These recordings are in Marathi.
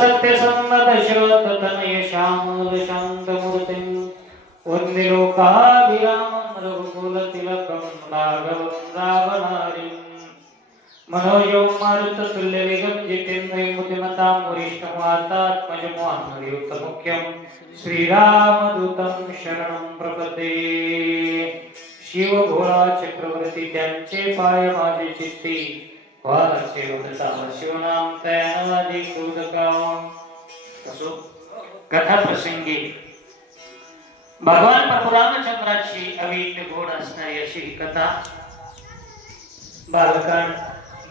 सत्यसन्नदशरथतनय श्यामल शान्तमूर्तिं वन्दे लोकाभिरामं रघुकुलतिलकं राघवं रावणारिं मनोजं मारुततुल्यवेगं जितेन्द्रियं बुद्धिमतां वरिष्ठं वातात्मजं वानरयूथमुख्यं श्रीरामदूतं शरणं प्रपद्ये। शिव भोळा चक्रवर्ती त्यांचे पाय माझे चित्ती वारसे होता शिवनाम त्यानं अधिक दूधकाम। कथा प्रसंगी भगवान परशुरामचंद्राची अवीट गोड असणारी अशी कथा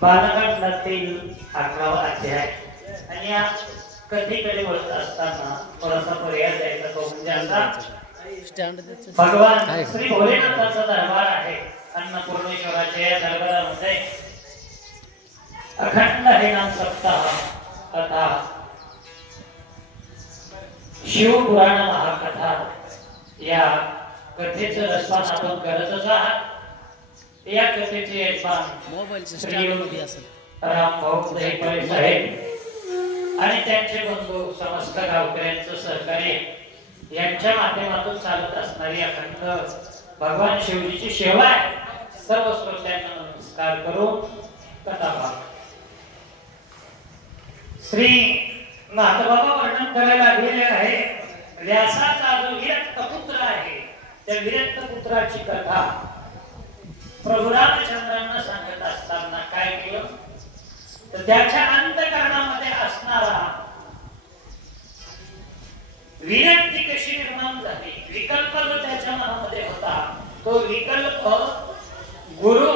बालकांडातील 11वा अध्याय। आणि या कथेकडे वळत असताना थोडासा पर्याय द्यायचा तो म्हणजे असा, भगवान श्री भोलेनाथाचा दरबार आहे अन्नपूर्णेश्वराच्या या दरबारामध्ये अखंड हरिनाम सप्ताह कथा शिवपुराण महाकथा या कथेचं रसपान आपण करतच आहात। या कथेचे यजमान श्री रामभाऊ दहीपळे साहेब आणि त्यांचे बंधू समस्त गावकऱ्यांचं सहकार्य यांच्या माध्यमातून चालत असणारी अखंड भगवान शिवजीची सेवा आहे। सर्व श्रोत्यांना नमस्कार करून कथा भाग श्री नाथबाबा वर्णन करायला लागलेले आहे। व्यासाचा जो विरक्त पुत्र आहे त्या विरक्त पुत्राची कथा प्रभू रामचंद्रांना सांगत असताना काय केलं तर त्याच्या अंतःकरणामध्ये असणारा विरक्ती कशी निर्माण झाली, विकल्प जो त्याच्या मनामध्ये होता तो विकल्प गुरु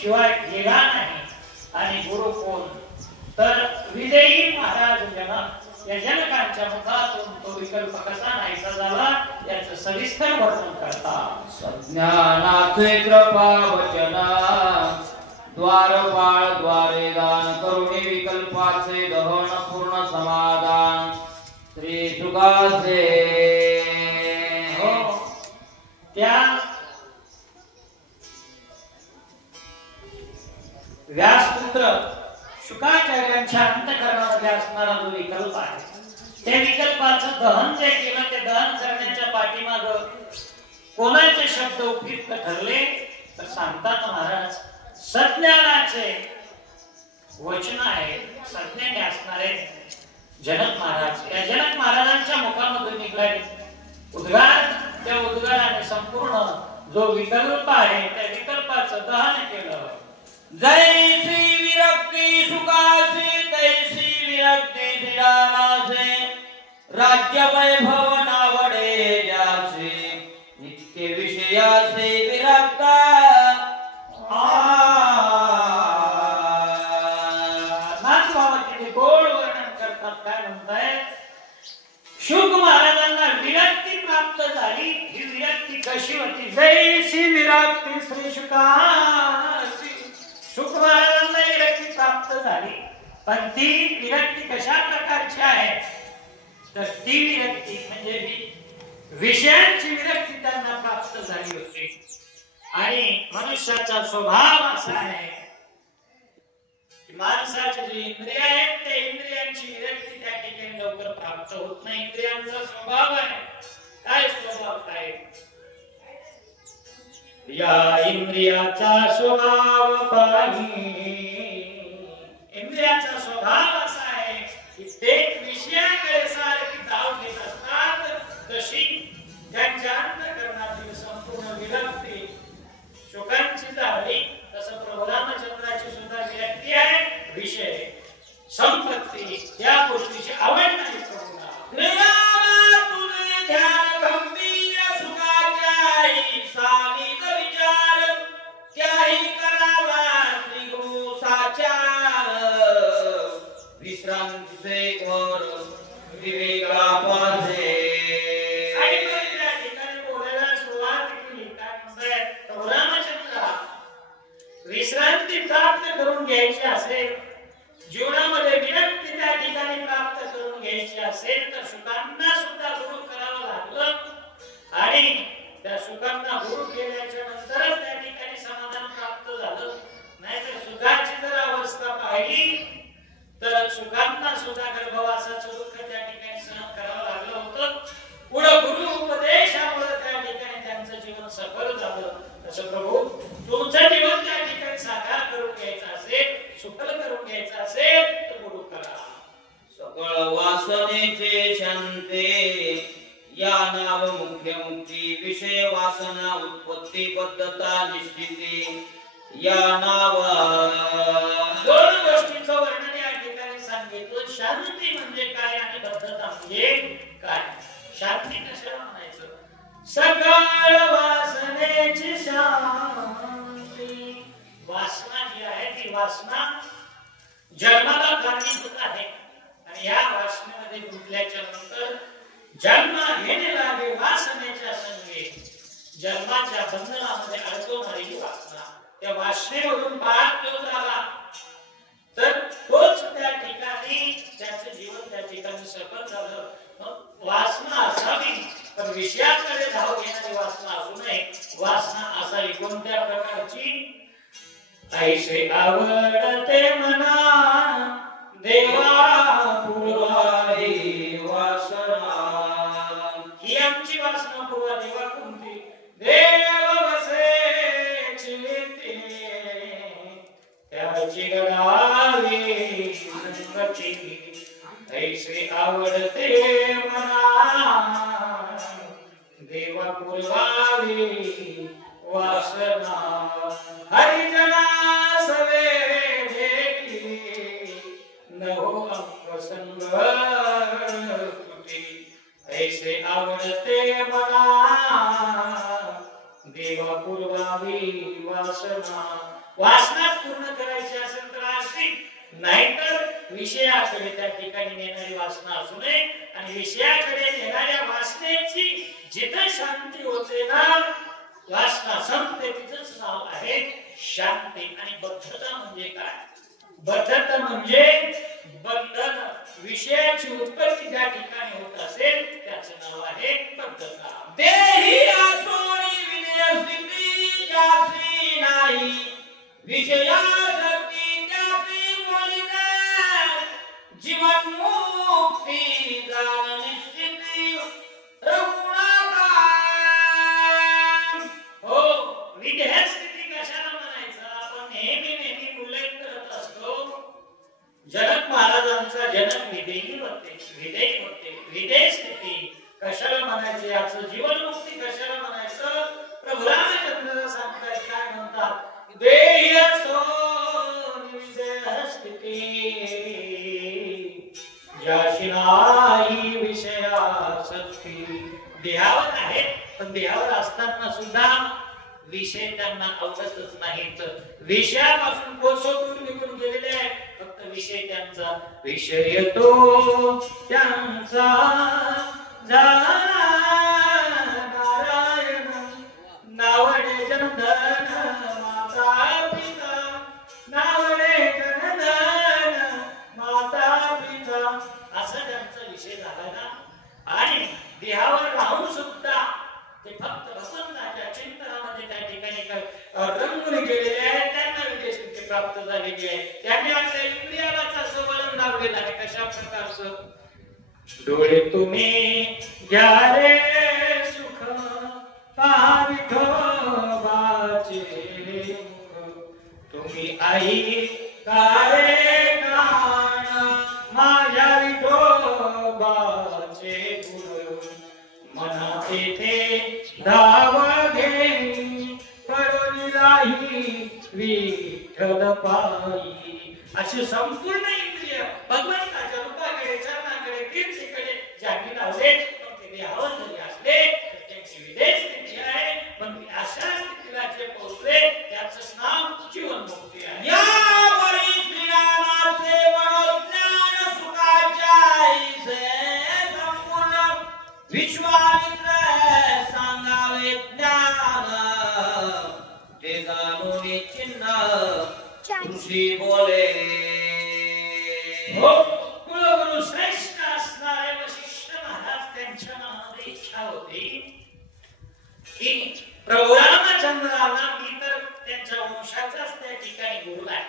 शिवाय गेला नाही। आणि गुरु कोण तर विदेही महाराज जनक या जनकांच्या मुखातून तो विकल्प कसा नाहीसा झाला याचं सविस्तर वर्णन करतात। सज्ञानाचे कृपा वचना द्वारपाळ द्वारे दान करुणी विकल्पाचे दहन पूर्ण समाधान श्री सुखाचे हो त्या व्यासपुत्र शुकाचार्यांच्या अंतःकरणामध्ये असणारा जो विकल्प आहे त्या विकल्पाचं दहन जे केलं ते दहन करण्याच्या पाठीमाग कोणाचे शब्द उपयुक्त ठरले तर सांगतात महाराज सज्ञानाचे वचन आहे। सज्ञाने असणारे जनक महाराज या जनक महाराजांच्या मुखामधून निघाले उद्गार, त्या उद्गाराने संपूर्ण जो विकल्प आहे त्या विकल्पाचं दहन केलं। जैसी विरक्ती सुखासी तैसी विरक्ती निरानासे राज्य वैभव नावडे जासे नित्य विषयासे विरक्ता नाथबाबाचे गोड वर्णन करतात। काय म्हणताय शुक महाराजांना विरक्ती प्राप्त झाली। ही विरक्ती कशी होती जैसी विरक्ती श्री शुकासी शुक महाराजांना विरक्ती प्राप्त झाली पण ती विरक्ती कशा प्रकारची आहे तर ती विरक्ती म्हणजे विषयांची विरक्ती त्यांना प्राप्त झाली होती। आणि मनुष्याचा स्वभाव असा आहे की माणसाचे जे इंद्रिय आहेत त्या इंद्रियांची विरक्ती त्या ठिकाणी लवकर प्राप्त होत नाही। इंद्रियांचा स्वभाव आहे काय स्वभाव काय या इंद्रियाचा स्वभाव पाही इंद्रियाचा स्वभाव असा आहे की ते विषयाकडे सारखी धाव घेत असतात तशी त्यांच्या अंतःकरणातील संपूर्ण विरक्ती शोकांची झाली। तसं प्रभू रामचंद्राची सुद्धा विरक्ती आहे विषय संपत्ती या गोष्टीची आवड नाही प्रभूला। तुझे ध्यान गंभीर सुखाच्याही सानिध विचार त्याही करावा श्री गुरु साचार विश्रांतीचे घर विवेका पाजे। आणि त्या ठिकाणी बोलायला सुरुवात केली काय म्हणताय प्रभू रामचंद्र विश्रांती प्राप्त करून घ्यायची असेल जीवनामध्ये विरक्ती त्या ठिकाणी प्राप्त करून घ्यायची असेल तर सुखांना सुद्धा गुरु करावं लागलं। आणि त्या सुखांना गुरु केल्याच्या नंतरच त्या ठिकाणी समाधान प्राप्त झालं। नाहीतर सुखाची जर अवस्था पाहिली तर सुखांना सुद्धा गर्भवासाचं वासनेचे शांते या नाव मुख्य मुक्ती विषय वासना उत्पत्ती बद्धता निश्चिती या नावा दोन गोष्टींचं वर्णन या ठिकाणी सांगितलं. शांती म्हणजे काय आणि बद्धता म्हणजे काय. शांती कशाला म्हणायचं. सकळ वासनेची शांती. वासना जी आहे ती वासना जन्माला कारणीभूत आहे आणि या वासनेमध्ये गुंतल्याच्या नंतर जन्म घेणे लागे वासनेच्या संगे. जन्माच्या बंधनामध्ये अडकवणारी ही वासना. त्या वासनेवरून पार जो झाला तर तोच त्या ठिकाणी त्याचं जीवन त्या ठिकाणी सफल झालं. वासना असावी पण विषयाकडे धाव घेणारी वासना असू नये. वासना असावी कोणत्या प्रकारची. ऐसे आवडते मना देवा पुरवाई वासना. ही आमची वासना पुरवा देवा कोणती. देव वसे चित्ते त्याची गडावी संगती. ऐसे आवडते मना देवा पुरवावी वासना. हरिजना सवे भेटी नहो अंग ऐसे आवडते मला देवा पुरवावी वासना. वासना पूर्ण करायची असेल तर अशी नाहीतर विषयाकडे त्या ठिकाणी नेणारी वासना असू नये. आणि विषयाकडे नेणाऱ्या वासनेची जिथे शांती होते ना वासना संपते तिचंच नाव आहे शांती. आणि बद्धता म्हणजे काय. बद्धता म्हणजे बंधन. विषयाची उत्पत्ती ज्या ठिकाणी होत असेल त्याचं नाव आहे बद्धता. देही आसोनी विनयस्थिती जासी नाही विषयासक्ती त्यासी बोलिना जीवन मुक्ती जान निश्चिती रघुनाथा. हो विदेह स्थिती कशाला म्हणायचं. आपण नेहमी उल्लेख करत असतो. जनक महाराजांचा जन्म विदेही होते. विदेह स्थिती कशाला म्हणायचं. याचं जीवन मुक्ती कशाला म्हणायचं. प्रभू रामचंद्र सांगतात काय म्हणतात. देह सोनी विदेह स्थिती ज्याशी नाही विषयासक्ती. देहावर आहे पण देहावर असताना सुद्धा विषय त्यांना आवडतच नाहीत. विषयापासून कोसोटून निघून गेलेले आहेत. फक्त विषय त्यांचा विषय तो त्यांचा झाला नारायण नावडे जनधन माता पिता. नावडे जनधन माता पिता असा त्यांचा विषय झाला ना. आणि देहावर राहून सुद्धा ते फक्त भगवंताच्या चिंतनामध्ये त्या ठिकाणी रंगून गेलेले आहेत. त्यांना विदेश प्राप्त झालेली आहे. त्यांनी आपल्या इंद्रियालाच असं वळण लावलेलं आहे. कशा प्रकारचं. डोळे तुम्ही घ्या रे सुख पहा विठोबाचे तुम्ही आई कारे कान माझ्या विठोबाचे गुण मना तेथे धाव घेई पडोली राही विठ्ठल पायी. अशी संपूर्ण इंद्रिय भगवंताच्या रूपाकडे चरणाकडे कीर्तीकडे ज्यांनी लावले पण ते देहावर जरी असले तर त्यांची विदेह स्थिती आहे. पण अशा स्थितीला जे पोहोचले त्याचं नाव जीवन मुक्ती आहे. यावरी श्रीरामाचे मनोज्ञान सुखाच्या संपूर्ण विश्वामित्र सांगावे ज्ञान ते जाणून चिन्ह ऋषी बोले. हो कुलगुरु श्रेष्ठ असणारे वशिष्ठ महाराज त्यांच्या मनामध्ये इच्छा होती की प्रभू रामचंद्राला मी तर त्यांच्या वंशाचाच त्या ठिकाणी गुरु आहे.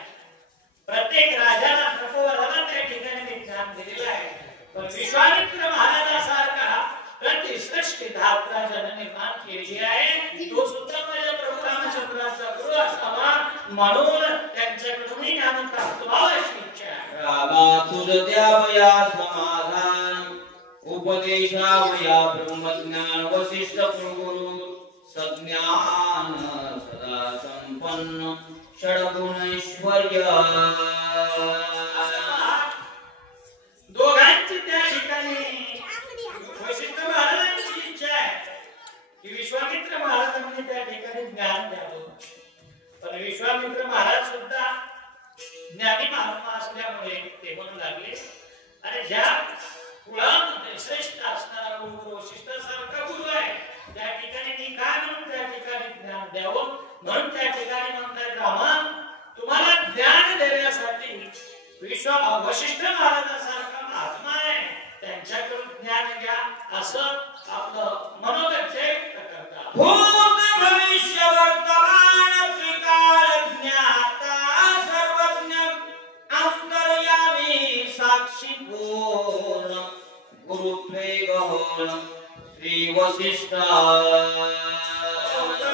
प्रत्येक राजाला तपोवनाला त्या ठिकाणी मी ज्ञान दिलेलं आहे. पण विश्वामित्र महाराजासारखा प्रतिश्रेष्ठ धात्रा ज्याने निर्माण केली आहे तो सुद्धा माझ्या प्रभू रामचंद्राचा गुरु असावा म्हणून त्यांच्याकडून ज्ञान प्राप्त व्हावं अशी इच्छा आहे. रामा मातुर द्यावया समाधान उपदेशावया ब्रह्मज्ञान वसिष्ठ गुरु सज्ञान सदा संपन्न षड्गुणैश्वर्य दोघांची त्या ठिकाणी वशिष्ठ महाराजांची इच्छा आहे की विश्वामित्र महाराजांनी त्या ठिकाणी ज्ञान द्यावं, पण विश्वामित्र महाराज सुद्धा ज्ञानी महात्मा असल्यामुळे ते म्हणू लागले आणि ज्या कुळामध्ये श्रेष्ठ असणारा गुरु वशिष्ठासारखा गुरु आहे त्या ठिकाणी मी काय म्हणून त्या ठिकाणी ज्ञान द्यावं, म्हणून त्या ठिकाणी म्हणतात रामा तुम्हाला ज्ञान देण्यासाठी वशिष्ठ महाराजांसारखा महात्मा आहे त्यांच्याकडून ज्ञान घ्या असं आपलं मनोगत व्यक्त करतात. भूत भविष्य वर्तमान त्रिकाल ज्ञाता सर्वज्ञ अंतर्यामी साक्षी पूर्ण गुरुत्वे गहन श्री वसिष्ठ.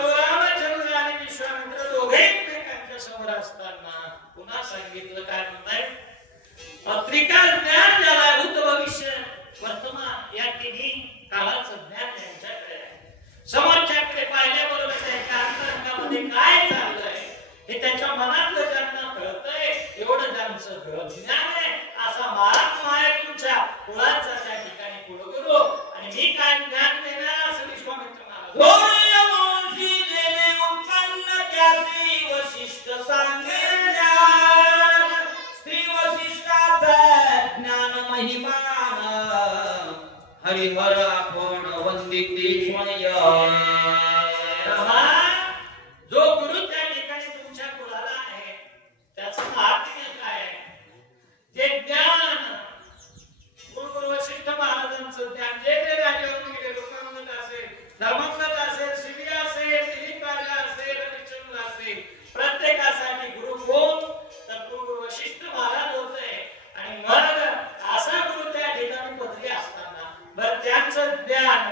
रामचंद्र आणि विश्वामित्र दोघे एकमेकांच्या समोर असताना पुन्हा सांगितलं काय म्हणताय त्रिकाल ज्ञान ज्याला भूत भविष्य वर्तमान या तिन्ही काळाचं ज्ञान यांच्याकडे आहे. समोरच्याकडे पाहिल्याबरोबर त्यांच्या अंतरंगामध्ये काय चाललंय हे त्याच्या मनातलं ज्यांना कळतंय एवढं ज्यांचं ज्ञान आहे असा महात्मा आहे तुमच्या कुळाचा त्या ठिकाणी कुलगुरू आणि मी काय ज्ञान देणार असं विश्वामित्र महाराज उत्पन्न त्यासी वशिष्ठ सांगे श्री वशिष्ठाचा ज्ञान महिमान हरिहर आपण वंदिती स्वय. जो गुरु त्या ठिकाणी तुमच्या कुळाला आहे त्याचं महात्म्य काय आहे ते ज्ञान गुरु वशिष्ठ महाराजांचं ज्ञान जे जे राज्यावरून गेले लोकांमध्ये असेल धर्मात्मक असेल शिवी असेल दिलीप राजा असेल हरिश्चंद्र असेल प्रत्येकासाठी गुरु कोण तर गुरु वशिष्ठ महाराज होते आणि मग असा गुरु त्या ठिकाणी पदरी असताना बरं त्यांचं ज्ञान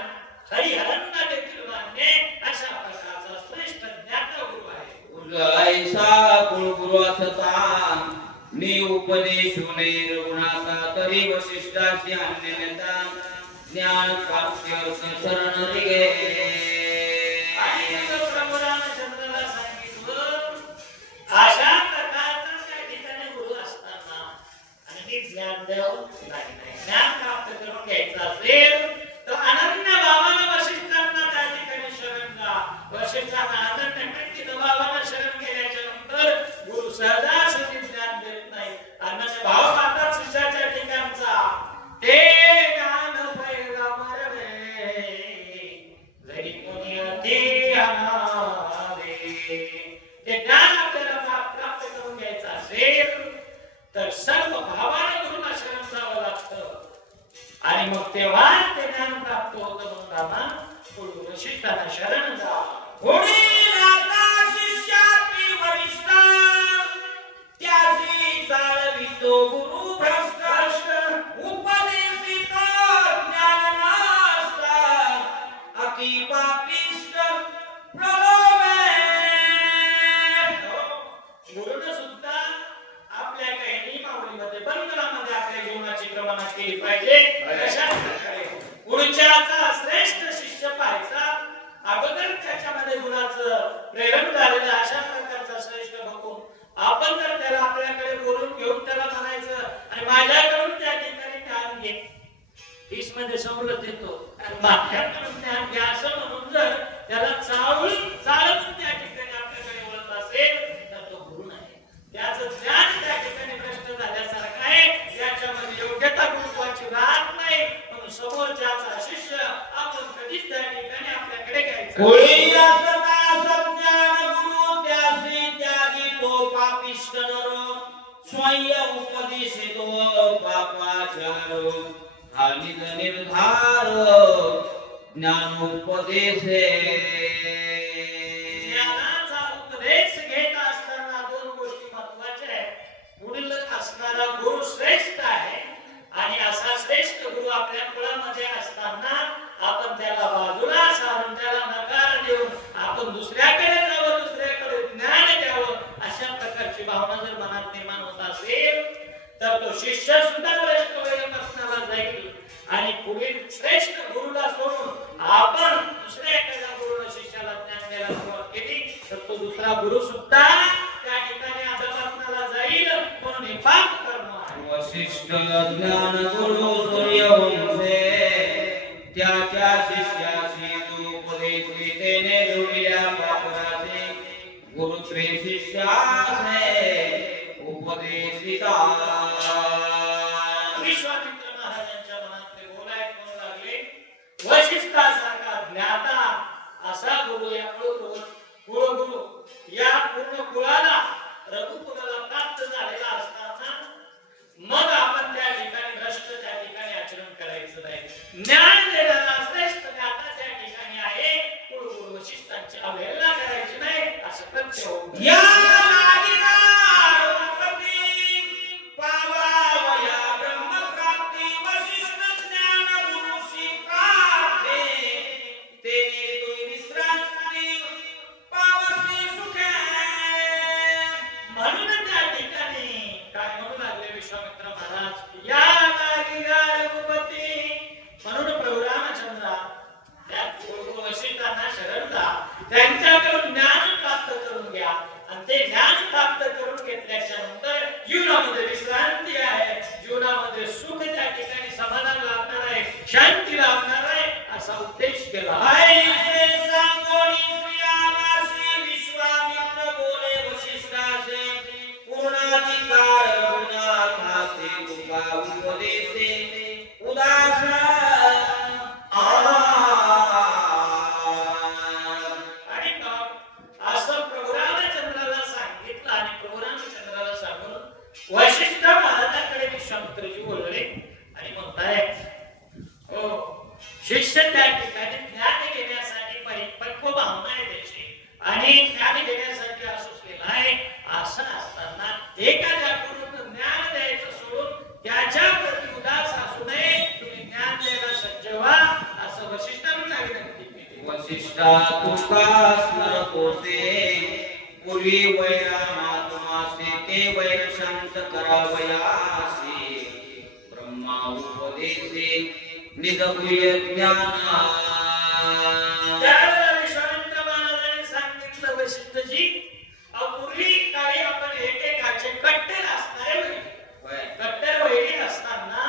हरिहरांना देखील मान्य अशा प्रकारचा श्रेष्ठ ज्ञाता गुरु आहे. ऐसा कुलगुरु असता मी उपदेशो निर्गुणाचा तरी वशिष्ठाची अन्यता ज्ञान प्राप्ती अर्थ शरण रे. रामचंद्राला सांगितलं अशा प्रकारचा त्या ठिकाणी गुरु असताना आणि मी ज्ञान द्यावं नाही ज्ञान प्राप्त करून घ्यायचं असेल तर अनन्य भावानं वशिष्ठांना त्या ठिकाणी शरण जा. वशिष्ठांना अनन्य व्यक्ती भावानं शरण गेल्याच्या नंतर गुरु सहजासहजी ज्ञान देत नाही. अनन्य भाव पाहतात शिष्याच्या ठिकाणचा ते ज्ञान पैगंबर जरी कोणी अति अनावे ते ज्ञान आपल्याला प्राप्त करून घ्यायचं असेल तर सर्व भावाने गुरुना शरण जावं लागतं आणि मग तेव्हा ते ज्ञान प्राप्त होतं. म्हणून रामा गुरु वशिष्ठांना शरण जा. कोणी नाता शिष्याती वरिष्ठ त्याची चालवितो गुरु भ्रष्ट उपदेशितो ज्ञान नसता अति पापिष्ट प्रलोभे. गुरुने सुद्धा आपल्या काही नियमावलीमध्ये बंधनामध्ये आपल्या जीवनाची क्रमणा केली पाहिजे. अशा प्रकारे गुरुच्याचा श्रेष्ठ शिष्य पाहायचा अगोदर त्याच्यामध्ये गुणाचं प्रेरण झालेलं अशा प्रकारचा श्रेष्ठ बघून आपण जर त्याला आपल्याकडे बोलून घेऊन त्याला म्हणायचं आणि माझ्याकडून त्या ठिकाणी ज्ञान घे हीच मध्ये सवलत येतो आणि माझ्याकडून ज्ञान घ्या असं म्हणून जर त्याला चालून त्या ठिकाणी आपल्याकडे बोलत असेल तर तो गुरु नाही. त्याचं ज्ञान त्या ठिकाणी नष्ट झाल्यासारखं आहे. त्याच्यामध्ये योग्यता गुरुत्वाची राहत नाही म्हणून समोरच्याचा शिष्य आपण कधीच त्या ठिकाणी आपल्याकडे घ्यायचा. कोणी असता सज्ञान गुरु त्यासी त्यागी तो पापिष्ट नर स्वयं उपदेशितो पापाचार हा निज निर्धार ज्ञानोपदेशे. ज्ञानाचा उपदेश घेत असताना दोन गोष्टी महत्त्वाच्या आहेत. पुढील असणारा गुरु श्रेष्ठ आहे आणि असा श्रेष्ठ गुरु आपल्या कुळामध्ये असताना आपण त्याला बाजूला सारून त्याला नकार देऊन आपण दुसऱ्याकडे जावं दुसऱ्याकडे ज्ञान द्यावं अशा प्रकारची भावना जर मनात निर्माण होत असेल तर तो शिष्य सुद्धा भ्रष्ट वेदपसनाला जाईल आणि पुढील श्रेष्ठ गुरुला सोडून आपण दुसऱ्या एखाद्या गुरुला शिष्याला ज्ञान द्यायला सुरुवात केली तर तो दुसरा गुरु सुद्धा त्या ठिकाणी अधपतनाला जाईल म्हणून हे पाप कर्म आहे. वशिष्ठ ज्ञान गुरु सूर्यवंशे त्याच्या शिष्याशी उपदेशी तेने जोडिल्या पापराचे गुरुत्वे शिष्यासे उपदेशिता. विश्वामित्र महाराजांच्या मनात ते बोलायला म्हणू लागले वशिष्ठासारखा ज्ञाता असा गुरु या कुळगुरु या पूर्ण कुळाला रघुकुलाला प्राप्त झालेला असताना मग आपण त्या ठिकाणी भ्रष्ट त्या ठिकाणी आचरण करायचं नाही. ज्ञान देणारा श्रेष्ठ ज्ञाता त्या ठिकाणी आहे कुळगुरु वशिष्ठांची अवहेलना करायची नाही असं कर्तव्य होऊ नये. या त्यांच्याकडून ज्ञान प्राप्त करून घ्या आणि ते ज्ञान प्राप्त करून घेतल्याच्या नंतर जीवनामध्ये विश्रांती आहे, जीवनामध्ये सुख त्या ठिकाणी समाधान लाभणार आहे, शांती लाभणार आहे असा उद्देश केला आहे. विश्वामित्र बोले वशिष्ठासे पूर्णाधिकार रघुनाथासे तुका उपदेशे उदासा वशिष्ठ महाराजांकडे विश्वामित्रजी बोलले आणि म्हणतायत हो शिष्य त्या ठिकाणी ज्ञान घेण्यासाठी परिपक्व भावना आहे त्याची आणि ज्ञान घेण्यासाठी असलेला आहे. असं असताना एखाद्या गुरुनं ज्ञान द्यायचं सोडून त्याच्या प्रति उदास असू नये, तुम्ही ज्ञान द्यायला सज्ज व्हा असं वशिष्ठांना विनंती केली. वशिष्ठा तुका स्मरतोसे पूर्वी वैरा मातुमासे ते वैर शांत करावयासी ब्रह्मा उपदेशे निजगुह्य ज्ञाना. त्यावेळेला विश्वामित्र महाराजांनी सांगितलं वशिष्ठजी पूर्वी काळी आपण एकेकाचे कट्टर असणारे वैरी कट्टर वैरी असताना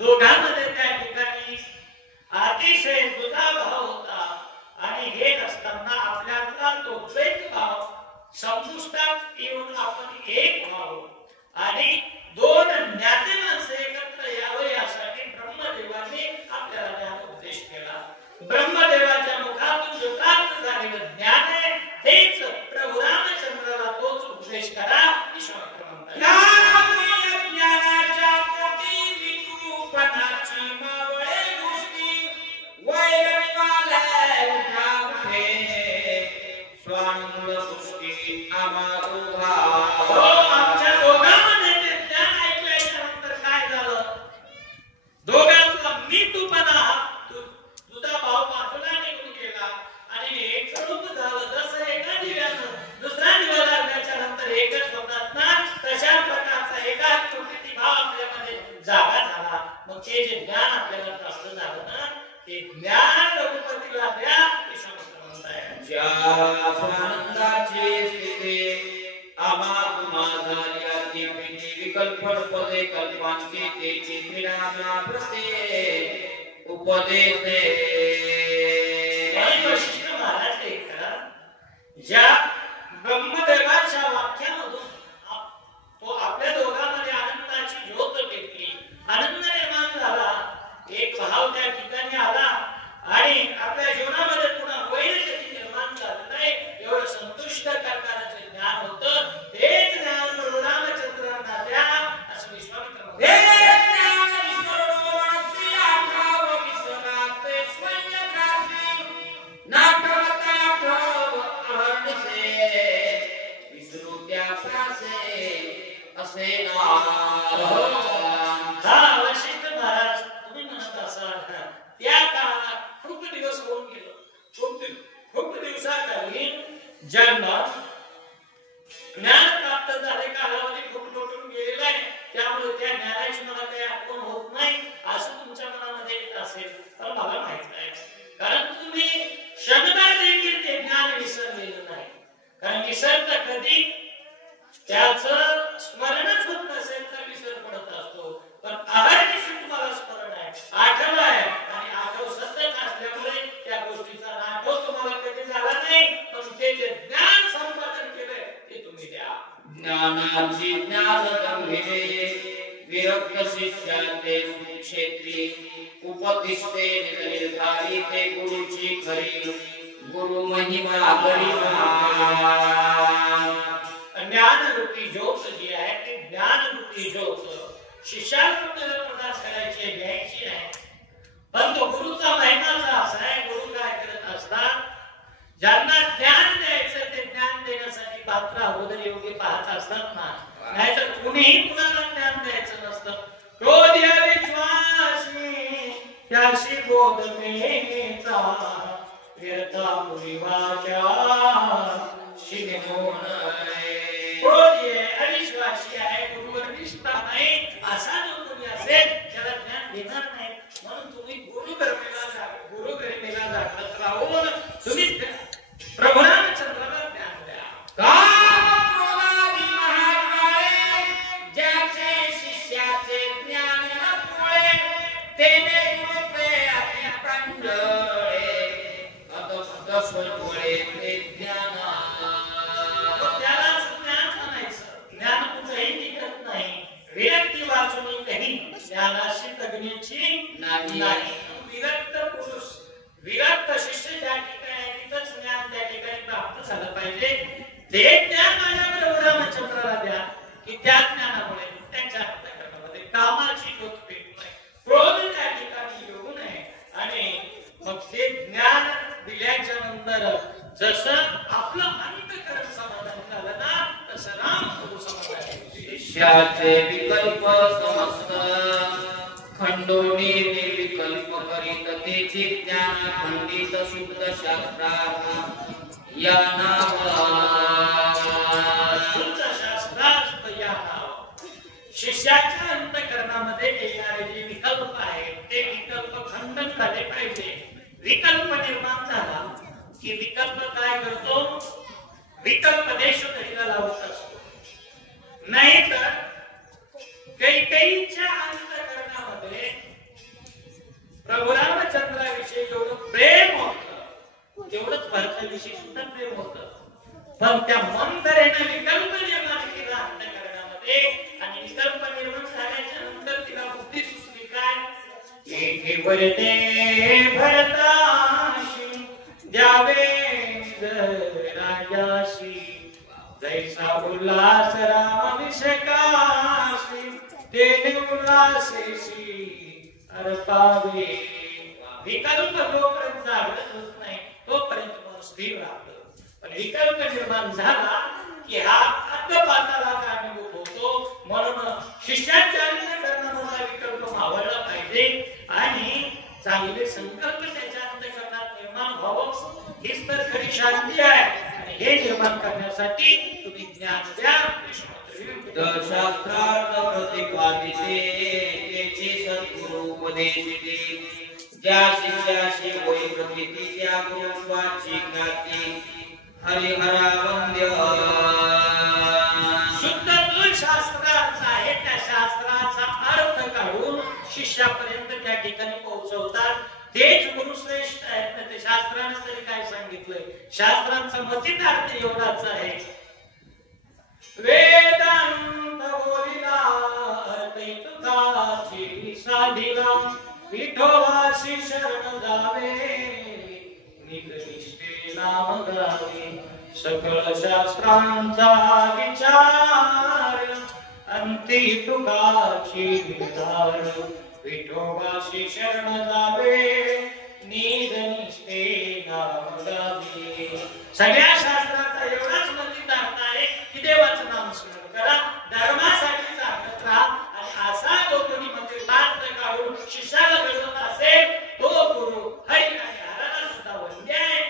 दोघांमध्ये त्या ठिकाणी अतिशय दुधाभाव होता आणि हे असताना आपल्यातला तो द्वैत भाव संपुष्टात येऊन आपण एक व्हावं आणि दोन ज्ञाते माणसं एकत्र यावं यासाठी ब्रह्मदेवाने आपल्याला ज्ञान उपदेश केला. ब्रह्मदेवाच्या मुखातून जो प्राप्त झालेलं ज्ञान आहे तेच प्रभू रामचंद्राला तोच उपदेश करा विश्वामित्र म्हणतात. ज्ञानाच्या पोटी विटूपणाची मावळे दृष्टी वैर निघाले उठा उठे स्वानंद दृष्टी आम्हा आमच्या दोघांमध्ये ते ज्ञान ऐकल्याच्या नंतर काय झालं दोघांचा मीतूपणा तुझा भाव बाजूला निघून गेला आणि एक रूप झालं जसं एका दिव्यानं दुसऱ्या दिवा लागल्याच्या नंतर एकच होतात ना तशा प्रकारचा एकाच कृती भाव आपल्यामध्ये जागा झाला. मग ते जे ज्ञान आपल्याला प्राप्त झालं ना ते ज्ञान रघुपतीला द्या विश्वामित्र म्हणताय. ज्या स्वानंदाची स्थिती आम्हा तुम्हा झाल्या ती पिंडी विकल्पन पदे कल्पांची तेची विरामा प्रते उपदेशे. वशिष्ठ महाराज लेखा ज्या ब्रह्मदेवाच्या वाक्यामधून तो आपल्या दोघांमध्ये आनंदाची ज्योत पेटली, आनंद निर्माण झाला, एक भाव त्या ठिकाणी आला आणि आपल्या जीवनामध्ये पुन्हा वैर कधी निर्माण झालं नाही एवढं संतुष्ट करणारं जे ज्ञान होतं तेच ज्ञान रामचंद्रांना द्या असं विश्वामित्र नाटवता उपदिष्टे निर्धारिते गुरुची खरी गुरु महिमा गरिमा ज्ञान रूपी ज्योत जी आहे ती ज्ञान रूपी ज्योत शिष्याला प्रदान करायची घ्यायची नाही. पण तो गुरुचा महिमाचा असा आहे. गुरु काय करत असतात ज्यांना ज्ञान द्यायचं ते ज्ञान देण्यासाठी पात्र अगोदर योग्य पाहत असतात ना. नाहीतर कुणीही कुणाला ज्ञान द्यायचं नसतं. क्रोध या विश्वासी त्याशी बोध मेचा व्यर्था मुनिवाचा शिवमोहन. क्रोध आहे अविश्वासी आहे गुरुवर निष्ठा नाही असा जो कोणी असेल त्याला ज्ञान देणार नाही. म्हणून तुम्ही गुरु गरिमेला जागृत राहून तुम्ही प्रभू रामचंद्राला ज्ञान द्या. ज्याचे शिष्याचे ज्ञान न पुळे तेने गुरुपे अति प्रांजळे अदस्वळे ते ज्ञान. त्यालाच ज्ञान म्हणायचं. ज्ञान कुठेही टिकत नाही. व्यक्ती वाचून काही ज्ञानाशी तज्ञाची नाही. विरक्त पुरुष विरक्त शिष्य ज्या ठिकाणी तिथंच ज्ञान त्या ठिकाणी प्राप्त झालं पाहिजे. ते ज्ञान माझ्या प्रभू रामचंद्राला द्या की त्या ज्ञानामुळे त्यांच्या अंतःकरणामध्ये कामाची ज्योत पेटू नये, क्रोध त्या ठिकाणी येऊ नये. आणि मग ते ज्ञान दिल्याच्या नंतर जसं आपलं अंतःकरण समाधान झालं ना तसं राम प्रभू समाधान. शिष्याचे विकल्प समस्त खंडोनी निर्विकल्प करीत तेचे ज्ञान खंडित शुद्ध शास्त्रार्थ या नावा. शुद्ध शास्त्रार्थ या नावा. शिष्याच्या अंतःकरणामध्ये येणारे जे विकल्प आहेत ते विकल्प खंडन झाले पाहिजे. विकल्प निर्माण झाला की विकल्प काय करतो विकल्प देशोधडीला लावत असतो. नाहीतर कैकेयीच्या अंतःकरणामध्ये प्रभू रामचंद्राविषयी जेवढं प्रेम होतं तेवढंच भरताविषयी सुद्धा प्रेम होतं. पण त्या मंथरेने विकल्प निर्माण केला अंतःकरणामध्ये आणि विकल्प निर्माण झाल्याच्या नंतर तिला बुद्धी सुचली काय एके वरते भरताशी द्यावे राजाशी जैसा उल्हास रामाभिषेकाशी तेने उल्हासेशी अर्पावे. विकल्प जोपर्यंत जागृत होत नाही तोपर्यंत मन स्थिर राहतं. पण विकल्प निर्माण झाला की हा अद्दपाताला कारणीभूत होतो. म्हणून शिष्याच्या अंतःकरणामधला विकल्प मावळला पाहिजे आणि चांगले संकल्प त्याच्या अंतःकरणात निर्माण व्हावं. हीच तर खरी शांती आहे. आणि हे निर्माण करण्यासाठी तुम्ही ज्ञान द्या. शास्त्रार्थ प्रतिपादिते तेचे सद्गुरु उपदेशिते ज्या शिष्याशी होई प्रतीती त्या गुरुत्वाची ख्याती हरिहरा वंद्य. शुद्ध जो शास्त्रार्थ आहे त्या शास्त्राचा अर्थ काढून शिष्यापर्यंत त्या ठिकाणी पोहोचवतात. तेच गुरुश्रेष्ठ आहेत. ते शास्त्राने तरी काय सांगितलंय शास्त्रांचा मतितार्थ एवढाच आहे. वेदांत बोलिला तुकाची साधिला विठोबाशी शरण जावे निकनिष्ठे नाम गावे. सकळ शास्त्रांचा विचार अंती तुकाची विचार विठोबाशी शरण जावे निकनिष्ठे नाम गावे. सगळ्या शास्त्राचा एवढाच मतितार्थ आहे की देवाचं नाम स्मरण करा, धर्मासाठी जागृत राहा. आणि असा जो कोणी मतितार्थ काढून शिष्याला घडवत असेल तो गुरु हरी आणि हराला सुद्धा वंद्य आहे.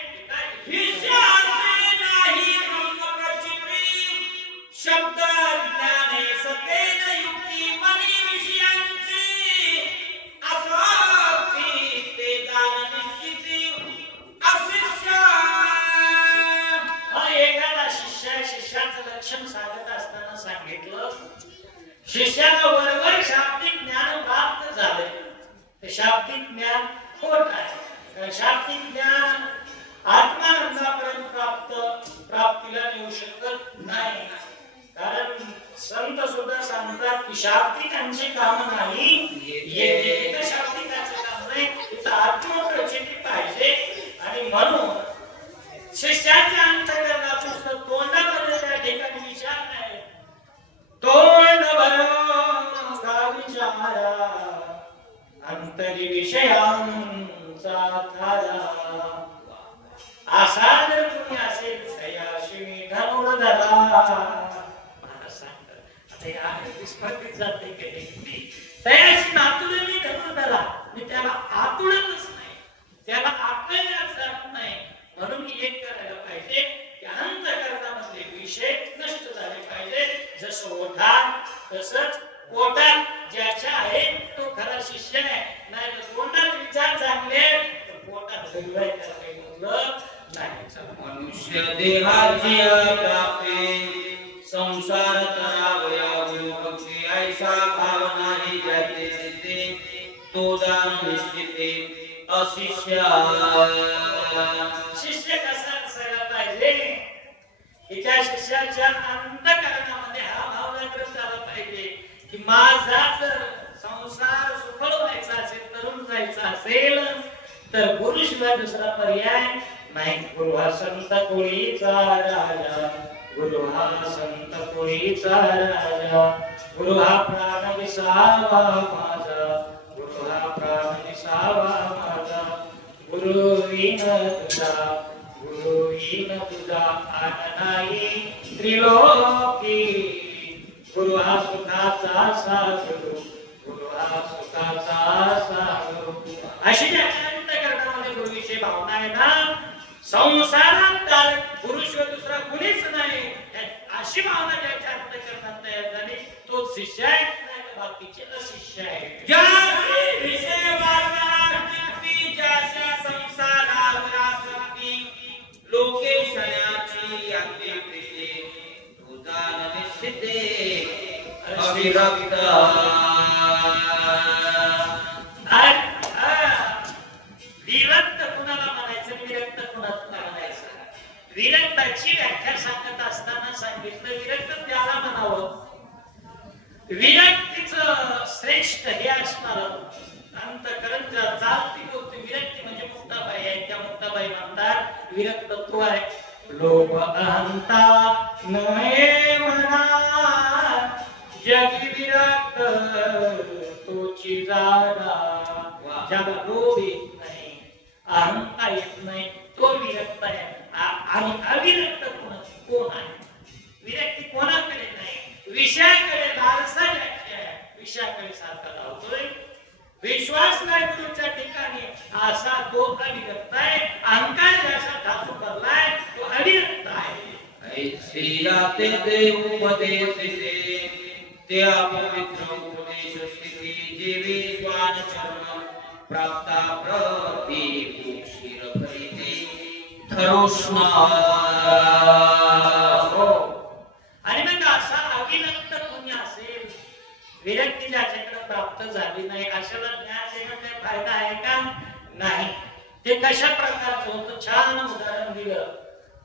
शब्द ज्ञाने सतेन युक्ती मनी विषयांची असोक्ती ते दान निश्चिती अशिष्य. एखादा शिष्याचं लक्षण सांगत असताना सांगितलं शिष्याला वरवर शाब्दिक ज्ञान प्राप्त झाले. ते शाब्दिक ज्ञान खोट आहे. शाब्दिक ज्ञान आत्मानंदापर्यंत प्राप्तीला नेऊ शकत नाही. कारण संत सुद्धा सांगतात की शाब्दिकांची काम नाही शाब्दिक विषयांचा थारा. असा जर कोणी असेल सयाशी धनुर्धरा. महाराज सांगतात आता या स्पर्धेत जाते की सयाशी नातुळी धनुर्धरा. मी त्याला आतुळतच नाही, त्याला आकलण्यात जात नाही. म्हणून एक करायला पाहिजे की अंतःकरणामधले विषय नष्ट झाले पाहिजे. जसं ओठा तसंच पोटात ज्याच्या आहे तो खरा शिष्य आहे. नाही तर पोटात विचार चांगले तर पोटात हलवाय त्याला काही मतलब नाही. मनुष्य देहाची प्राप्ती संसार तरावया भक्ती ऐसा भावना ही जाते ते तो दान निश्चिते अशिष्या. शिष्य कसा असायला पाहिजे की त्या शिष्याच्या अंतःकरणामध्ये हा भाव जागृत झाला पाहिजे की माझा जर संसार सुफळ व्हायचा असेल, तरुण जायचा असेल तर गुरुशिवाय दुसरा पर्याय नाही. गुरु हा संत कोळीचा राजा, गुरु हा संत कोळीचा राजा. गुरु हा प्राण विसावा माझा, गुरु हा प्राण विसावा माझा. गुरुविन तुझा, गुरुविन तुझा आन नाही त्रिलोकी. गुरु हा सुखाचा सागरू, गुरु हा सुखाचा सागरू. अशी ज्याच्या अंतःकरणामध्ये गुरुविषयी भावना आहे ना, संसारात गुरुशिवाय दुसरा कुणीच नाही अशी भावना ज्याच्या अंतःकरणात तयार झाली तो शिष्य आहे, नाही तर बाकीचे अशिष्य आहे. ज्याचे विषय वासना चित्ती ज्याच्या संसारावर आसक्ती लोकेशनाची याती प्रीती तुझा निश्चिते अविरक्त. विरक्त कुणाला म्हणायचं, विरक्त कुणाला म्हणायचं. विरक्ताची व्याख्या सांगत असताना सांगितलं विरक्त त्याला म्हणावं. विरक्तीचं श्रेष्ठ हे असणार अंतःकरण चालती गोष्ट. विरक्ती म्हणजे मुक्ताबाई आहे, त्या मुक्ताबाई म्हणतात विरक्त तो आहे. लोभ अहंता नये मना जगी विरक्त तोची जागा. ज्याला लोभ येत नाही, अहंता येत नाही तो विरक्त आहे. आणि अविरक्त कोण आहे? विरक्ती कोणाकडे नाही, विषयाकडे लालसा ज्याची आहे, विषयाकडे सारखा लावतोय. विश्वास नाही गुरुच्या ठिकाणी असा तो अविरक्त आहे. अहंकार ज्याचा धातू भरलाय तो अविरक्त आहे. ऐसियाते देव उपदेशिते त्या पवित्र उपदेश स्थिती जीवी स्वान चरण प्राप्ता प्रती शिर करीते थरोष्ण. आणि मग असा अविरक्त कोणी असेल, विरक्ती ज्याच्याकडे प्राप्त झाली नाही, अशाला ज्ञान देणं काही फायदा आहे का? नाही. ते कशा प्रकारचं होतं? छान उदाहरण दिलं.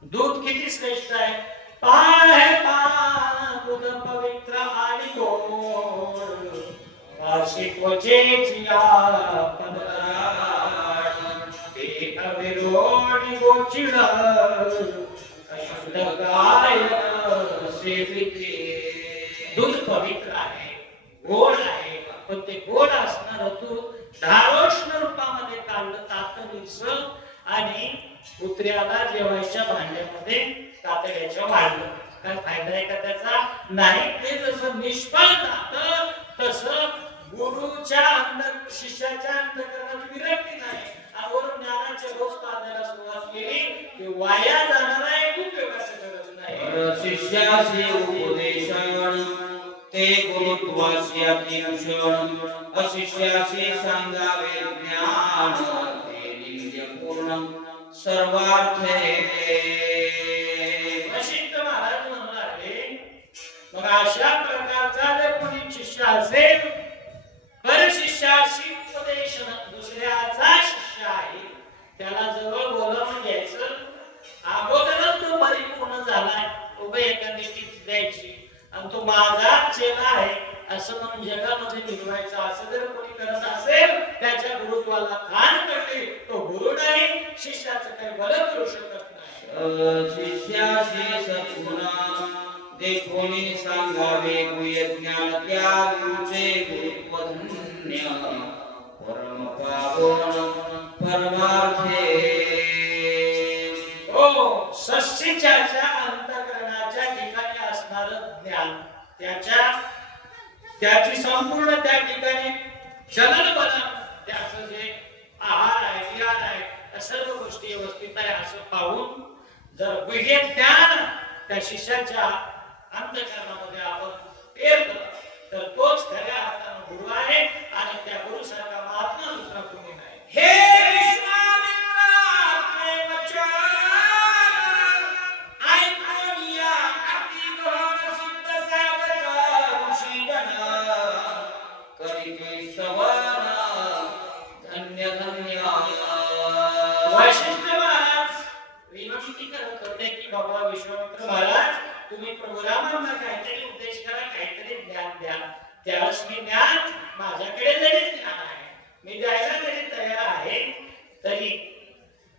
दूध किती श्रेष्ठ आहे. पाळ हे पाळ दूध पवित्र आणि गोड, वार्षिक वचेची ते अविरोणी गोचिड अशुद्ध गाय सेविते. दूध पवित्र आहे, गोड आहे, पण ते गोड असणार दूध धारोष्ण रूपामध्ये काढलं तातडीच आणि कुत्र्याला जेवायच्या भांड्यामध्ये तातड्याच्या वाढलं. काय फायदा आहे का त्याचा? नाही. ते जसं निष्फळ जातं तसं गुरुच्या अंतर शिष्याच्या अंतःकरणात विरक्ती नाही. आणि वरून ज्ञानाच्या रोज पाळण्याला सुरुवात केली की वाया जाणार आहे, उपयोगाचं ठरत नाही. शिष्याचे उपदेशन ते गुरुत्वासी अतिभूषण अशिष्याशी सांगावे ज्ञान ते नित्य पूर्ण सर्वार्थे. वशिष्ठ महाराज म्हणाले मग अशा प्रकारचा जर कोणी शिष्य असेल, परशिष्याशी उपदेशन दुसऱ्याचा शिष्य आहे, त्याला जवळ बोलावून घ्यायचं. अगोदरच तो परिपूर्ण झालाय, उभे एखादी टीप द्यायची आणि तो माझा चेला आहे असं म्हणून जगामध्ये मिळवायचं. असं जर कोणी करत असेल त्याच्या गुरुत्वाला खान पडली, तो गुरु नाही, शिष्याचं काही भलं करू शकत नाही. शिष्याशी सद्गुण देखोनी सांगावे गुह्य ज्ञान त्या गुरुचे गुरुत्व धन्य परम पावन परमार्थे हो सस्सीच्या अंतःकरणाच्या ठिकाणी असणार ज्ञान त्याची संपूर्ण त्या ठिकाणी चलन बलन त्याचं जे आहार आहे विहार आहे त्या सर्व गोष्टी व्यवस्थित आहे असं पाहून जर गुह्य ज्ञान त्या शिष्याच्या अंतःकरणामध्ये आपण पेरलं तर तोच खऱ्या अर्थानं गुरु आहे आणि त्या गुरुसारखा महात्मा दुसरा कोणी नाही. हे विश्वामित्राचे वचन ऐकून या अतिगहन सिद्ध सागर ऋषीगण करीते स्तवन धन्य धन्य. वैशिष्ट्य महाराज विनंती करत होते की बाबा विश्वामित्र महाराज तुम्ही प्रभू रामांना काहीतरी उपदेश करा काहीतरी ज्ञान द्या. त्यावेळेस मी ज्ञान माझ्याकडे जरी ज्ञान आहे मी द्यायला जरी तयार आहे तरी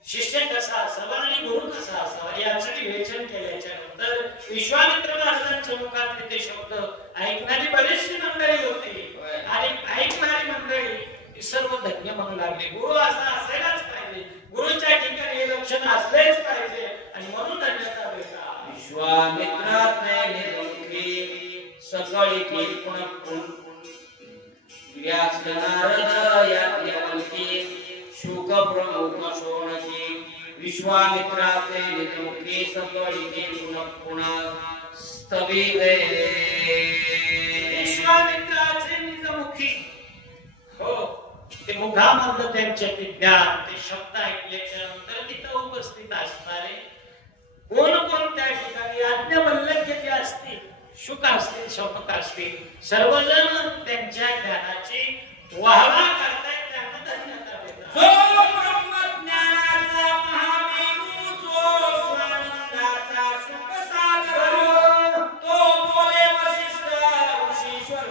शिष्य कसा असावा आणि गुरु कसा असावा याचं विवेचन केल्याच्या नंतर विश्वामित्र महाराजांच्या मुखातले ते शब्द ऐकणारी बरीचशी मंडळी होती आणि ऐकणारी मंडळी सर्व धन्य म्हणू लागले. गुरु असा असायलाच पाहिजे गुरुच्या ठिकाणी हे लक्षण असलेच पाहिजे आणि म्हणून धन्यता भेटा. विश्वामित्राचे निरुक्ती सकळी की पुनः व्यास नारद याज्ञवल्की शुक प्रमुख शोणकी विश्वामित्राचे निरुक्ती सकळी की पुनः स्तविले. विश्वामित्राचे निजमुखी हो ते मुखामधलं त्यांचे ज्ञान ते शब्द ऐकल्याच्या नंतर तिथं उपस्थित असणारे कोणकोणत्या ठिकाणी याज्ञवल्क्य जे असतील शुक असतील शौनक असतील सर्वजण त्यांच्या ज्ञानाची वाहवा करतायत त्यांना धन्यता देतात. जो ब्रह्मज्ञानाचा महामेरू जो स्वानंदाचा सुखसागर तो बोले वशिष्ठ ऋषीश्वर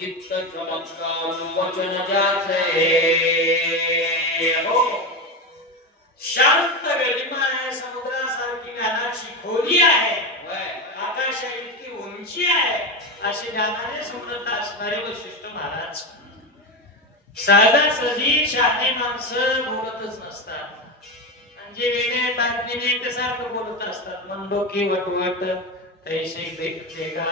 चित्त चमत्कार वचन जाचे. हो शांत गरिमा समुद्रासारखी ज्ञानाची खोली आहे आकाश इतकी उंची आहे अशी ज्ञानाने समृद्ध असणारे वशिष्ठ महाराज. सहजासहजी शहाणे माणसं बोलतच नसतात म्हणजे वेगळे तात्विने ते सारखं बोलत असतात मनडोकी वटवट तैसे बेगा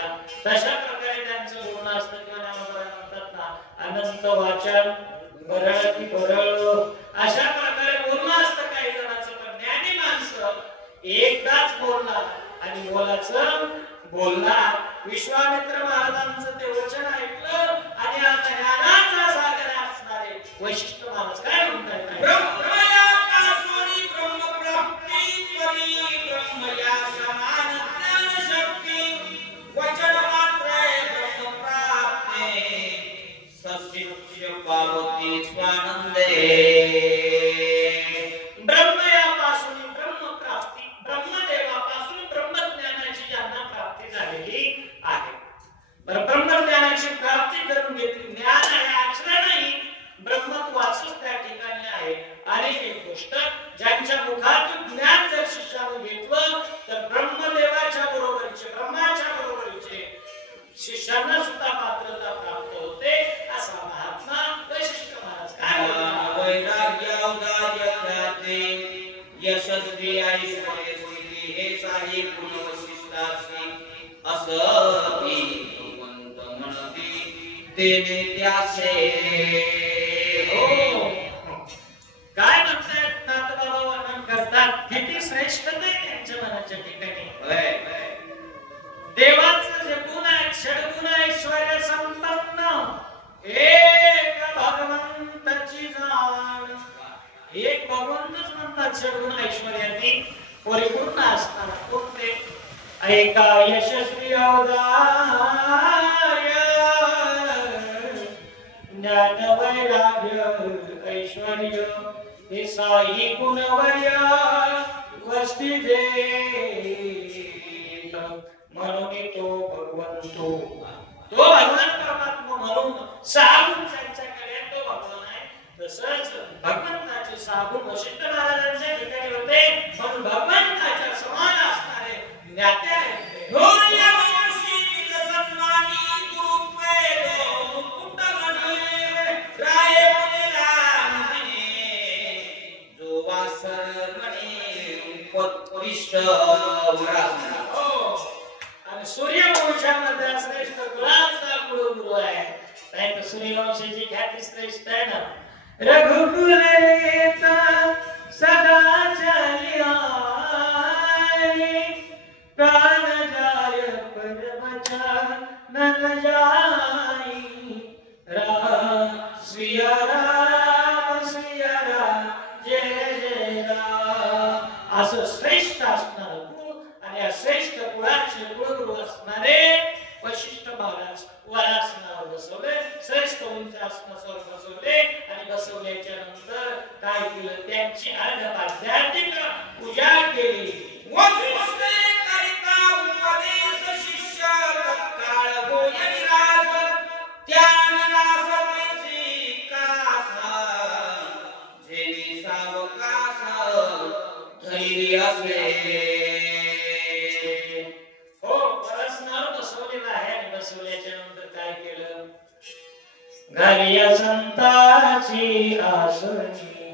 तशा प्रकारे त्यांचं बोलणं असतं किंवा म्हणतात ना अनंत वाचन बरळ की बरळ अशा प्रकारे बोलणं असतं काही जणांचं. पण ज्ञानी माणसं एकदाच बोलणार आणि बोलणार. विश्वामित्र महाराजांचं ते वचन ऐकलं आणि आता ज्ञानाचा सागर असणारे वैशिष्ट्य महाराज काय म्हणतात ब्रह्मया कासोनी ब्रह्मप्राप्ती परी ब्रह्मया समान ज्ञान शक्ती वचन मात्र ब्रह्मप्राप्ते सशिष्य पावती स्वानंदे. ब्रह्मयापासून ब्रह्मप्राप्ती ब्रह्मदेवापासून ब्रह्मज्ञानाची ज्यांना प्राप्ती झालेली आहे. ब्रह्मज्ञानाची प्राप्ती करून घेतली ज्ञान आहे अक्षर नाही ब्रह्मत्वाचंच त्या ठिकाणी आहे. आणि एक गोष्ट ज्यांच्या मुखातून ज्ञान जर शिष्याने घेतलं तर ब्रह्मदेवाच्या बरोबरीचे ब्रह्माच्या बरोबरीचे शिष्यांना सुद्धा पात्रता प्राप्त होते असा महात्मा वैशिष्ट्य महाराज काय बोलतात. वैराग्य औदार्य ख्याती यशस्वी ऐश्वर्य स्थिती हे साही गुण वैशिष्ट्यासी असती भगवंत म्हणती तेने त्याचे. हो काय म्हणतात नाथबाबा वर्णन करतात किती श्रेष्ठता आहे त्यांच्या मनाच्या ठिकाणी. देवाचं जे गुण आहे षडगुण ऐश्वर्य संपन्न एक भगवंताची जाण. एक भगवंतच म्हणतात षडगुण ऐश्वर्याने परिपूर्ण असणार. कोणते ऐका यशस्वी औदार्य ज्ञान वैराग्य ऐश्वर्य हे साई गुणवर्य वस्ती दे म्हणून तो भगवंतो तो भगवान परमात्मा म्हणून सागुण त्यांच्याकडे तो भगवान आहे. तसंच भगवंताचे सागुण वशिष्ठ महाराजांच्या ठिकाणी होते म्हणून भगवंताच्या समान असणारे ज्ञाते आहेत. सन्मानी गुरुत्वे मुकुट मणी राय वशिष्ठ वरासना. आणि सूर्यवंशामध्ये श्रेष्ठ कुळाचा कुलगुरू आहे. नाही तर सूर्यवंशाची ख्याती श्रेष्ठ आहे ना. रघुकुलेचा सदा चली आई, प्राण जाय पर बचन जाई. राम सिया राम जय जय राम. असं श्रेष्ठ असणार कुळ आणि या श्रेष्ठ कुळाचे कुलगुरू असणारे वशिष्ठ महाराज वरासनावर बसवले. श्रेष्ठ उंच आसनावर बसवले आणि बसवल्याच्या नंतर काय केलं, त्यांची अर्घ्यपाद्यार्थिक पूजा केली. वशिष्ठे करिता उपदेश शिष्य तत्काळ होय निराश, ज्ञाननासतेची कासा, जेणे सावकाश धैर्य असले. हो, वरासनावर बसवलेला आहे. आणि बसवल्याच्या नंतर काय केलं, घरी संताची आसनी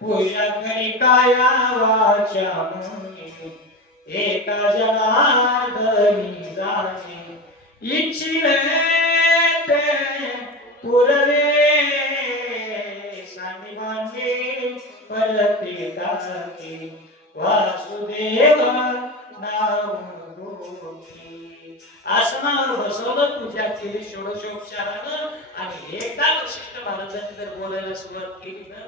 पूजा करी काया वाचा मनी, एका जनार्दनी जाणे इच्छिले ते पुरवे. सांडिवांगे परती टाकी वासुदेव नाव गोपी. आसनावर बसवलं, पूजा केली षोडशोपचारानं. आणि एकदा वशिष्ठ महाराजांनी जर बोलायला सुरुवात केली ना,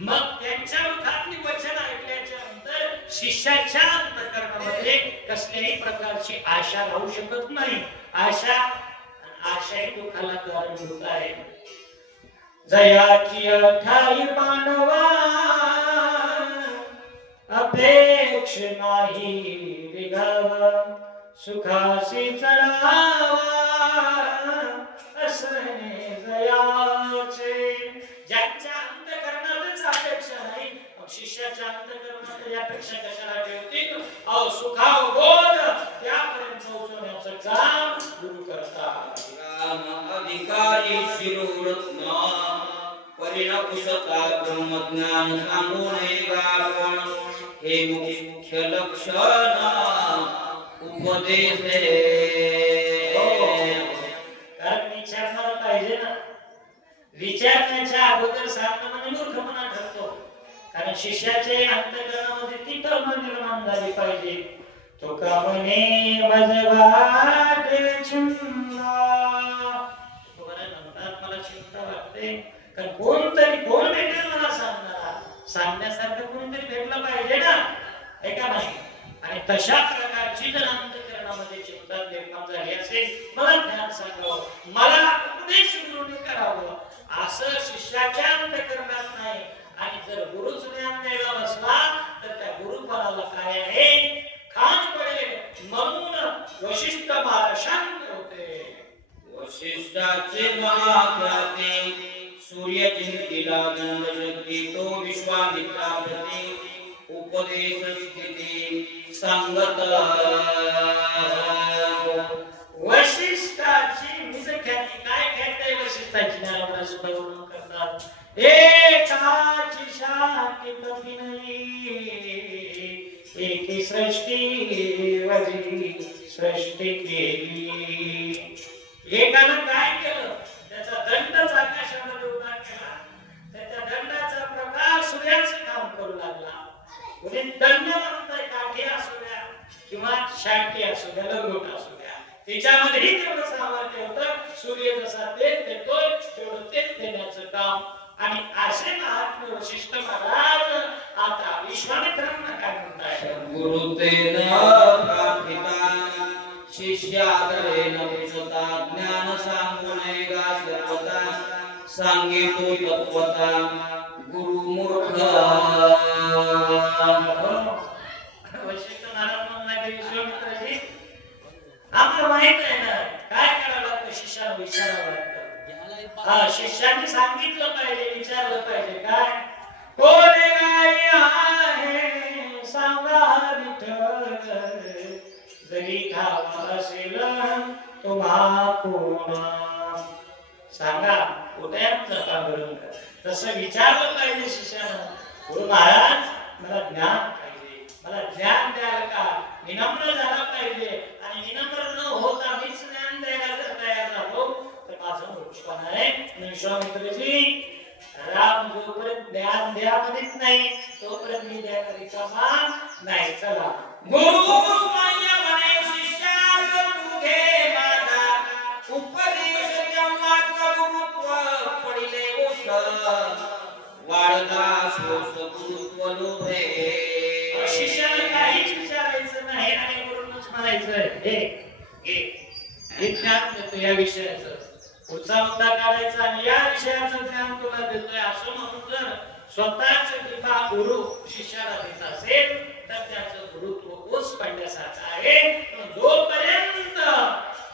मग त्यांच्या मुखातली वचन ऐकल्याच्या नंतर शिष्याच्या अंतःकरणामध्ये कसल्याही प्रकारची आशा राहू शकत नाही. आशाही दुःखाला कारणीभूत आहे. जयाची ठाई पांडवा अपेक्ष नाही विघावा, सुखासी चढावा असणे जयाचे. ज्यांच्या अंतःकरणातच अपेक्षा नाही, शिष्याच्या अंतःकरणात यापेक्षा कशाला ठेवतील. सुखावबोध त्यापर्यंत पोहोचवण्याचं काम गुरु करतात. राम अधिकारी शिरोरत्न परिणकुशता ब्रह्मज्ञान सांगू नये गापण, हे मुख्य लक्षण उपदेश. कारण विचारणारा पाहिजे ना. विचारण्याच्या अगोदर सांगणं म्हणजे मूर्खपणा ठरतो. कारण शिष्याचे अंतःकरणामध्ये ती तळमळ निर्माण झाली पाहिजे. तो का म्हणे भजवाटे चिंता, मला चिंता वाटते. कारण कोण भेटेल मला सांगणारा, सांगण्यासारखं कोणतरी भेटलं पाहिजे ना, हे का नाही. आणि तशा प्रकारची जर अंतःकरणामध्ये चिंता निर्माण झाली असेल, मला ज्ञान सांगावं, मला उपदेश गुरुने करावं, असं शिष्याच्या अंतःकरणात नाही. आणि जर गुरुच ज्ञान द्यायला बसला तर त्या गुरुपणाला काय आहे, खान पडेल. म्हणून वशिष्ठ महाराज शांत होते. वशिष्ठाचे महाख्याती सूर्यचिंतिला नंद शक्ती, तो विश्वामित्राप्रती उपदेश स्थिती सांगत. वशिष्ठाची ख्याती काय ख्याती वशिष्ठाची ज्ञानाला सुद्धा वर्णन करतात. एकाची शाखी कपिनई, एकी सृष्टी वजी सृष्टी केली. एकानं काय केलं, त्याचा दंडच आकाशामध्ये उभा केला. त्याच्या दंडाचा प्रकार सूर्याचं काम करू लागला. म्हणजे दंड म्हणताय, काठी असू द्या किंवा शाठी असू द्या, लंगोट असू द्या, त्याच्यामध्येही तेवढं सामर्थ्य होतं. सूर्य जसा तेच देतोय तेवढं तेच देण्याचं काम. आणि असे महात्मा वशिष्ठ महाराज आता विश्वामित्रांना काय म्हणताय, गुरु तेन प्रार्थिता शिष्यादरेन पुसता, ज्ञान सांगू नये गा सर्वता, सांगितो तत्वता गुरु मूर्ख. वशिष्ठ महाराज म्हणला की विश्वामित्राजी, आपल्याला माहित आहे ना काय करावं लागतं, शिष्याला विचारावं लागतं. शिष्याने सांगितलं पाहिजे, विचारलं पाहिजे. काय कोणी गाई आहे सांगा विठ्ठल, जरी ठावा असेल तुम्हा कोण, सांगा कुठे जपा करून. तसं विचारलं पाहिजे शिष्यानं. गुरु महाराज मला ज्ञान पाहिजे, मला ज्ञान द्याल का? विनम्र झाला पाहिजे आणि विनम्र न होता मीच ज्ञान द्यायला जर तयार झालो तर माझं मूर्खपणा आहे. विश्वामित्रजी राम जोपर्यंत ज्ञान द्यामध्येच नाही तोपर्यंत मी द्यायला रिकामा नाही. चला गुरु म्हणे शिष्यास तू घे माझा उपदेश तेव्हाच गुरुत्व पडिले ओस वाढला सोस गुरुत्व लोभे. शिष्याला काहीच विचारायचं नाही आणि गुरुनच म्हणायचं हे ज्ञान देतो या विषयाचं. पुढचा मुद्दा काढायचा आणि या विषयाचं ज्ञान तुला देतोय असं म्हणून जर स्वतःच किंवा गुरु शिष्याला देत असेल तर त्याचं गुरुत्व ओस पडल्यासारखं आहे. जोपर्यंत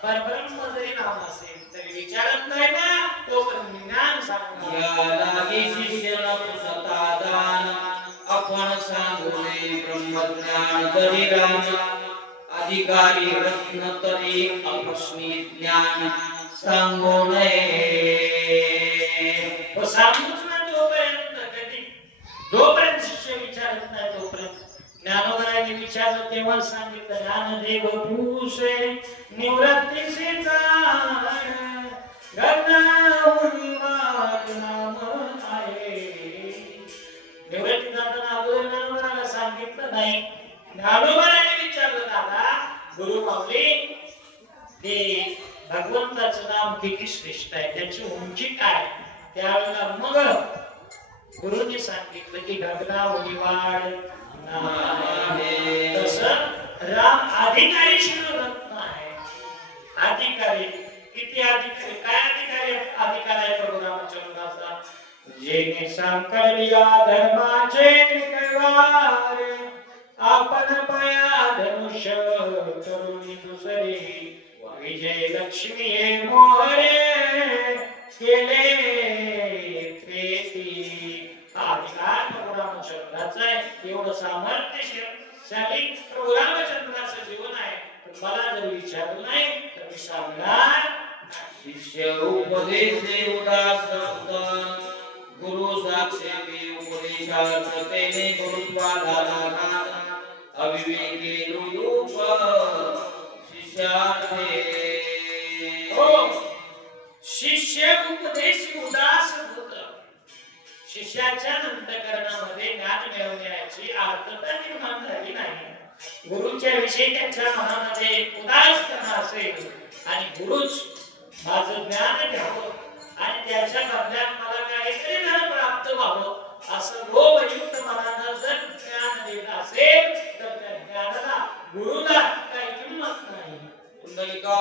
परब्रह्म जरी नाम असेल तरी विचारत नाही ना तोपर्यंत ज्ञान सांगणार. शिष्य पुसता दान आपण सांगले ब्रह्मज्ञान जरी राम अधिकारी रत्न तरी अप्रश्नी ज्ञान सांगू नये. सांगूच ना तोपर्यंत कधी जोपर्यंत शिष्य विचारत नाही तोपर्यंत. ज्ञानोबराने विचारलं तेव्हा सांगितलं ज्ञानदेव पूसे निवृत्तीचे जाण गंगावरी वाट नाम आहे. निवृत्ती जाताना अगोदर ज्ञानोबराला सांगितलं नाही. ज्ञानोबराने विचारलं दादा गुरु माऊली ते भगवंताचं नाम किती श्रेष्ठ आहे त्याची उंची काय. त्यावेळेला मग गुरुने सांगितलं की गगनावरी वाढ नाम आहे. तसं राम अधिकारी शिरोरत्न आहे. अधिकारी किती अधिकारी काय अधिकार आहे प्रभू रामचंद्राचा. जेने संकलिया धर्माचे निकवार आपण पया धनुष्य करुणी दुसरे विजय लक्ष्मी मोहरे केले प्रेती. अधिकार प्रभू रामचंद्राचा आहे. एवढं सामर्थ्यशाली प्रभू रामचंद्राचं जीवन आहे. मला जर विचारलं नाही तर मी सांगणार. शिष्य उपदेशे उदास गुरु साक्षी उपदेशात तेने गुरुत्वाधारा अविवेकी रूप शिष्यार्थे. शिष्य उपदेश उदास होत. शिष्याच्या अंतःकरणामध्ये ज्ञान मिळवण्याची आर्तता निर्माण झाली नाही. गुरुच्या विषयी त्यांच्या मनामध्ये उदासपणा असेल आणि गुरुच माझं ज्ञान घ्यावं आणि त्याच्या बदल्यात मला काहीतरी धन प्राप्त व्हावं असं लोभयुक्त मनानं जर ज्ञान देत असेल तर त्या ज्ञानाला गुरुला काही किंमत नाही. कुंडलिका